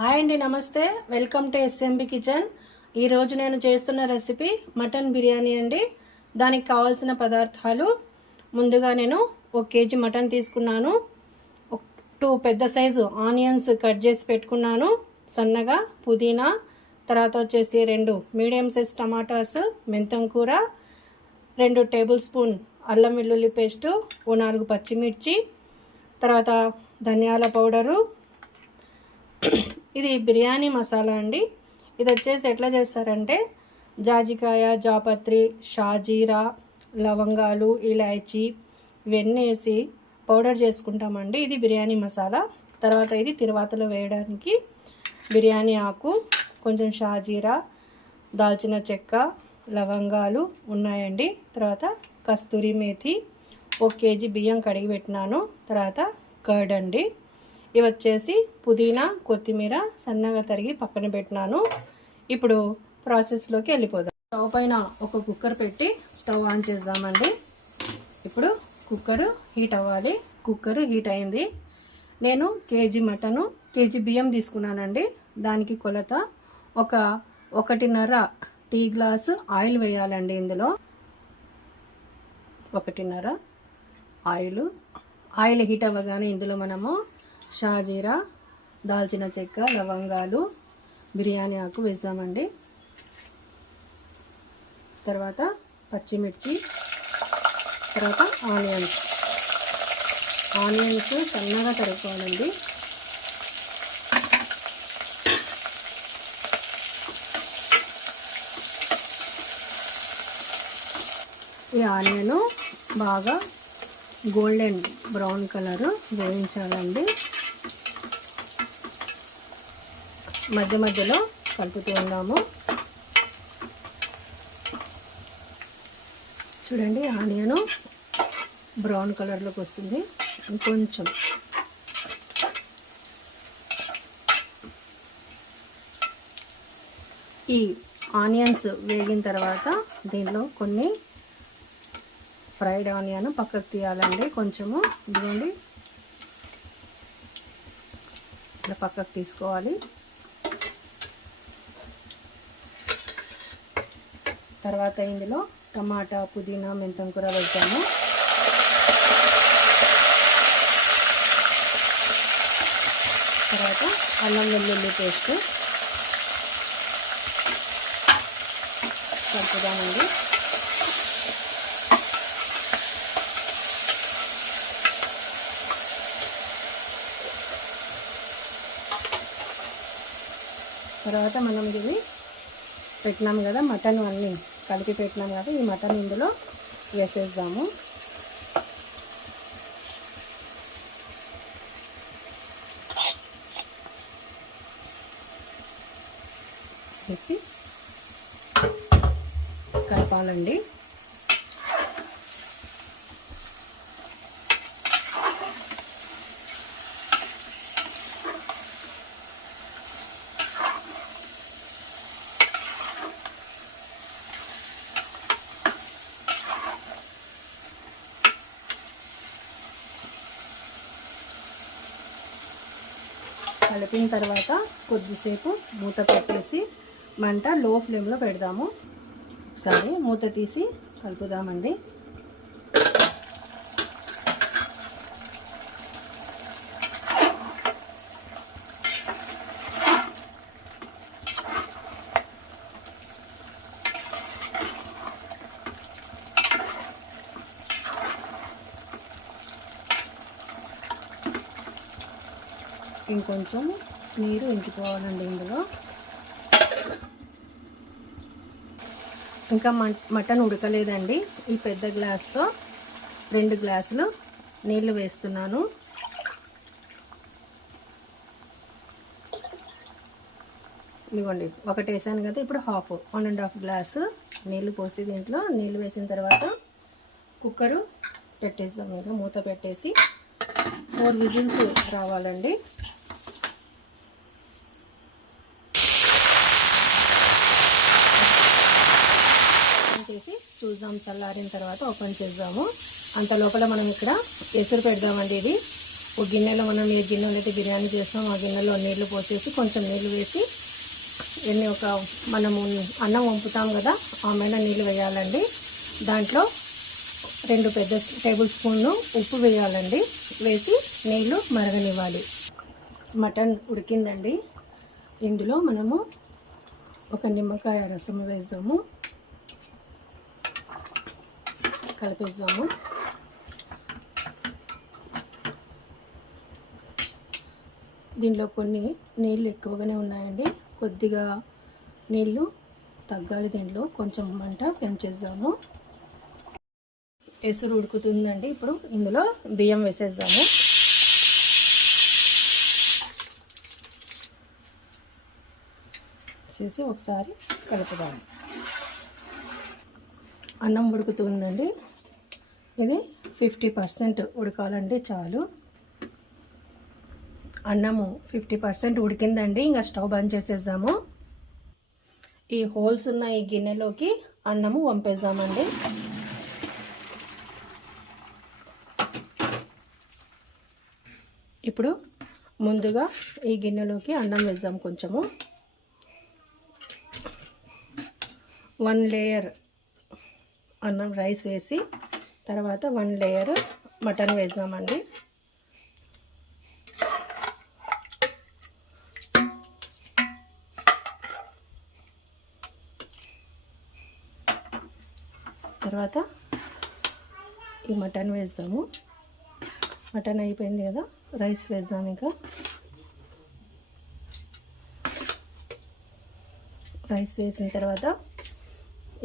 Hi అండి, నమస్తే. Welcome to SMB kitchen. ఈరోజు నేను చేస్తున్న రెసిపీ మటన్ బిర్యానీ అండి. దానికి కావాల్సిన పదార్థాలు, ముందుగా నేను 1 కేజీ మటన్ తీసుకున్నాను. 2 పెద్ద సైజు ఆనియన్స్ కట్ చేసి పెట్టుకున్నాను సన్నగా. పుదీనా, తర్వాత వచ్చేసి 2 మీడియం సైజ్ టమాటాస్, మెంతం కూర, 2 టేబుల్ స్పూన్ అల్లం వెల్లుల్లి పేస్టు, 4 పచ్చిమిర్చి, తర్వాత ధనియాల పౌడరు. ఇది బిర్యానీ మసాలా అండి. ఇది వచ్చేసి ఎట్లా చేస్తారంటే జాజికాయ, జాపత్రి, షాజీరా, లవంగాలు, ఇలాచీ ఇవన్నీ వేసి పౌడర్ చేసుకుంటామండి. ఇది బిర్యానీ మసాలా. తర్వాత ఇది తిరువాతలో వేయడానికి బిర్యానీ ఆకు, కొంచెం షాజీరా, దాల్చిన చెక్క, లవంగాలు ఉన్నాయండి. తర్వాత కస్తూరి మేథి, 1 కేజీ బియ్యం కడిగి పెట్టినాను. తర్వాత కర్డ్ అండి. ఇవి వచ్చేసి పుదీనా, కొత్తిమీర సన్నగా తరిగి పక్కన పెట్టినాను. ఇప్పుడు ప్రాసెస్లోకి వెళ్ళిపోదాం. స్టవ్ పైన ఒక కుక్కర్ పెట్టి స్టవ్ ఆన్ చేద్దామండి. ఇప్పుడు కుక్కర్ హీట్ అవ్వాలి. కుక్కర్ హీట్ అయింది. నేను కేజీ మటను, కేజీ బియ్యం తీసుకున్నానండి. దానికి కొలత 1.5 టీ గ్లాసు ఆయిల్ వేయాలండి. ఇందులో 1.5 ఆయిల్ హీట్ అవ్వగానే ఇందులో మనము షాజీరా, దాల్చిన చెక్క, లవంగాలు, బిర్యానీ ఆకు వేసామండి. తర్వాత పచ్చిమిర్చి, తర్వాత ఆనియన్స్ సన్నగా తరుక్కోవాలండి. ఈ ఆనియన్ బాగా గోల్డెన్ బ్రౌన్ కలర్ వేయించాలండి. మధ్య మధ్యలో కలుపుతూ ఉన్నాము. చూడండి, ఆనియన్ బ్రౌన్ కలర్లోకి వస్తుంది. కొంచెం ఈ ఆనియన్స్ వేగిన తర్వాత దీనిలో కొన్ని ఫ్రైడ్ ఆనియన్ పక్కకు తీయాలండి. కొంచెము ఇదిగోండి, ఇట్లా పక్కకు తీసుకోవాలి. తర్వాత ఇందులో టమాటా, పుదీనా, మెంతం కూర వేసాము. తర్వాత అల్లం వెల్లుల్లి పేస్ట్ కలుపుదామండి. తర్వాత మనం ఇది పెట్టినాం కదా, మటన్ అన్నీ కలిపి పెట్టినాం కదా, ఈ మటన్ ఇందులో వేసేద్దాము. వేసి కలపాలండి. కలిపిన తర్వాత కొద్దిసేపు మూత పెట్టేసి మంట లో ఫ్లేమ్లో పెడదాము. ఒకసారి మూత తీసి కలుపుదామండి. ఇంకొంచెం నీరు ఇంకిపోవాలండి ఇందులో. ఇంకా మటన్ ఉడకలేదండి. ఈ పెద్ద గ్లాస్తో 2 గ్లాసులు నీళ్లు వేస్తున్నాను. ఇదిగోండి, 1 వేసాను కదా, ఇప్పుడు 1.5 గ్లాసు నీళ్లు పోసి దీంట్లో నీళ్ళు వేసిన తర్వాత కుక్కరు పెట్టేస్తాం. ఇంకా మూత పెట్టేసి 4 విజిల్స్ రావాలండి. చేసి చూద్దాం, చల్లారిన తర్వాత ఓపెన్ చేద్దాము. అంత లోపల మనం ఇక్కడ ఎసురు పెడదామండి. ఇది ఒక గిన్నెలో మనం ఏ గిన్నెలో అయితే బిర్యానీ చేస్తాం ఆ గిన్నెలో నీళ్లు పోసేసి కొంచెం నీళ్లు వేసి మనము అన్నం వంపుతాం కదా ఆ మీద నీళ్ళు వేయాలండి. దాంట్లో 2 పెద్ద టేబుల్ స్పూన్లు ఉప్పు వేయాలండి. వేసి నీళ్లు మరగనివ్వాలి. మటన్ ఉడికిందండి. ఇందులో మనము ఒక నిమ్మకాయ రసం వేద్దాము, కలిపేద్దాము. దీనిలో కొన్ని నీళ్ళు ఎక్కువగానే ఉన్నాయండి, కొద్దిగా నీళ్ళు తగ్గాలి. దీంట్లో కొంచెం మంట పెంచేద్దాము. ఎసురు ఉడుకుతుందండి. ఇప్పుడు ఇందులో బియ్యం వేసేద్దాము. వేసేసి ఒకసారి కలుపుదాము. అన్నం ఉడుకుతుందండి. ఇది 50% ఉడకాలండి, చాలు. అన్నము 50% ఉడికిందండి. ఇంకా స్టవ్ బంద్ చేసేద్దాము. ఈ హోల్స్ ఉన్న ఈ గిన్నెలోకి అన్నము వంపేద్దామండి. ఇప్పుడు ముందుగా ఈ గిన్నెలోకి అన్నం వేద్దాం. కొంచెము 1 లేయర్ అన్నం రైస్ వేసి తర్వాత 1 లేయర్ మటన్ వేద్దామండి. తర్వాత ఈ మటన్ వేద్దాము. మటన్ అయిపోయింది కదా, రైస్ వేద్దాం. ఇంకా రైస్ వేసిన తర్వాత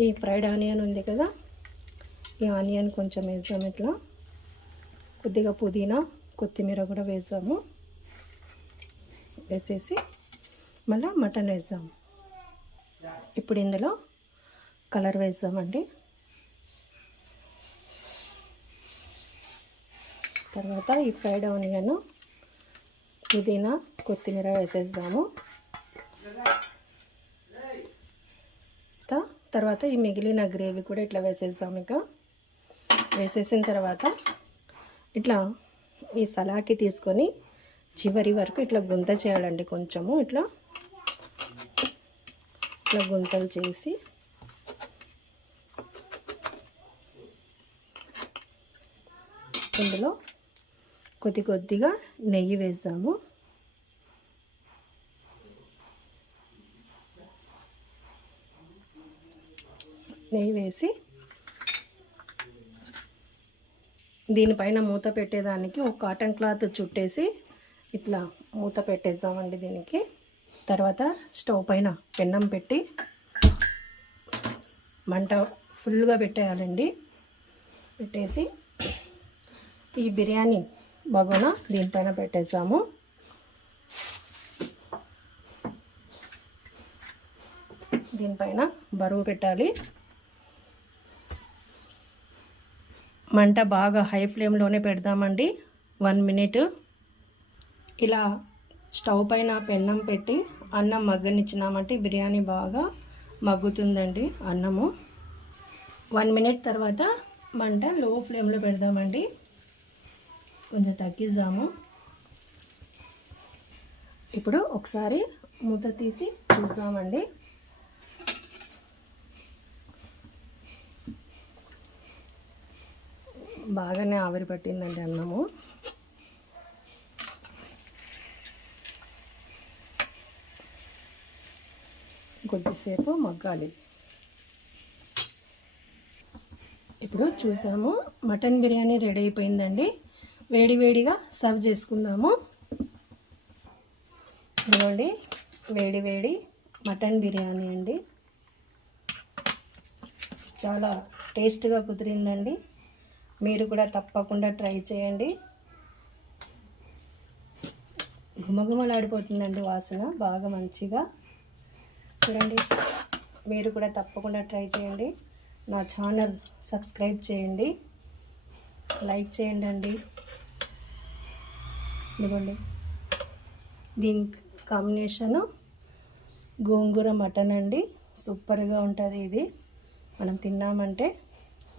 ఈ ఫ్రైడ్ ఆనియన్ ఉంది కదా, ఈ ఆనియన్ కొంచెం వేద్దాం. ఇట్లా కొద్దిగా పుదీనా కొత్తిమీర కూడా వేద్దాము. వేసేసి మళ్ళీ మటన్ వేద్దాము. ఇప్పుడు ఇందులో కలర్ వేద్దామండి. తర్వాత ఈ ఫ్రైడ్ ఆనియన్ పుదీనా కొత్తిమీర వేసేద్దాము. తర్వాత ఈ మిగిలిన గ్రేవీ కూడా ఇట్లా వేసేద్దాము. ఇక వేసేసిన తర్వాత ఇట్లా ఈ సలాకి తీసుకొని చివరి వరకు ఇట్లా గుంత చేయాలండి. కొంచెము ఇట్లా గుంతలు చేసి ఇందులో కొద్దిగా నెయ్యి వేద్దాము. నెయ్యి వేసి దీనిపైన మూత పెట్టేదానికి ఒక కాటన్ క్లాత్ చుట్టేసి ఇట్లా మూత పెట్టేద్దామండి దీనికి. తర్వాత స్టవ్ పైన పెన్నం పెట్టి మంట ఫుల్గా పెట్టేయాలండి. పెట్టేసి ఈ బిర్యానీ బగోనా దీనిపైన పెట్టేసాము. దీనిపైన బరువు పెట్టాలి. మంట బాగా హై ఫ్లేమ్లోనే పెడదామండి. 1 మినిట్ ఇలా స్టవ్ పైన పెన్నం పెట్టి అన్నం మగ్గనిచ్చినామంటే బిర్యానీ బాగా మగ్గుతుందండి అన్నము. 1 మినిట్ తర్వాత మంట లో ఫ్లేమ్లో పెడదామండి. కొంచెం తగ్గిద్దాము. ఇప్పుడు ఒకసారి మూత తీసి చూసామండి. బాగానే ఆవిరి పట్టిందండి అన్నము. కొద్దిసేపు మగ్గాలి. ఇప్పుడు చూసాము మటన్ బిర్యానీ రెడీ అయిపోయిందండి. వేడివేడిగా సర్వ్ చేసుకుందాము. ఇదిగోండి వేడి మటన్ బిర్యానీ అండి. చాలా టేస్ట్గా కుదిరిందండి. మీరు కూడా తప్పకుండా ట్రై చేయండి. గుమగుమలాడిపోతుందండి వాసన బాగా మంచిగా. చూడండి, మీరు కూడా తప్పకుండా ట్రై చేయండి. నా ఛానల్ సబ్స్క్రైబ్ చేయండి, లైక్ చేయండి అండి. ఇదిగోండి దీని కాంబినేషను గోంగూర మటన్ అండి. సూపర్గా ఉంటుంది ఇది మనం తిన్నామంటే.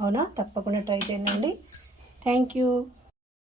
అవునా, తప్పకుండా ట్రై చేయండి. Thank you.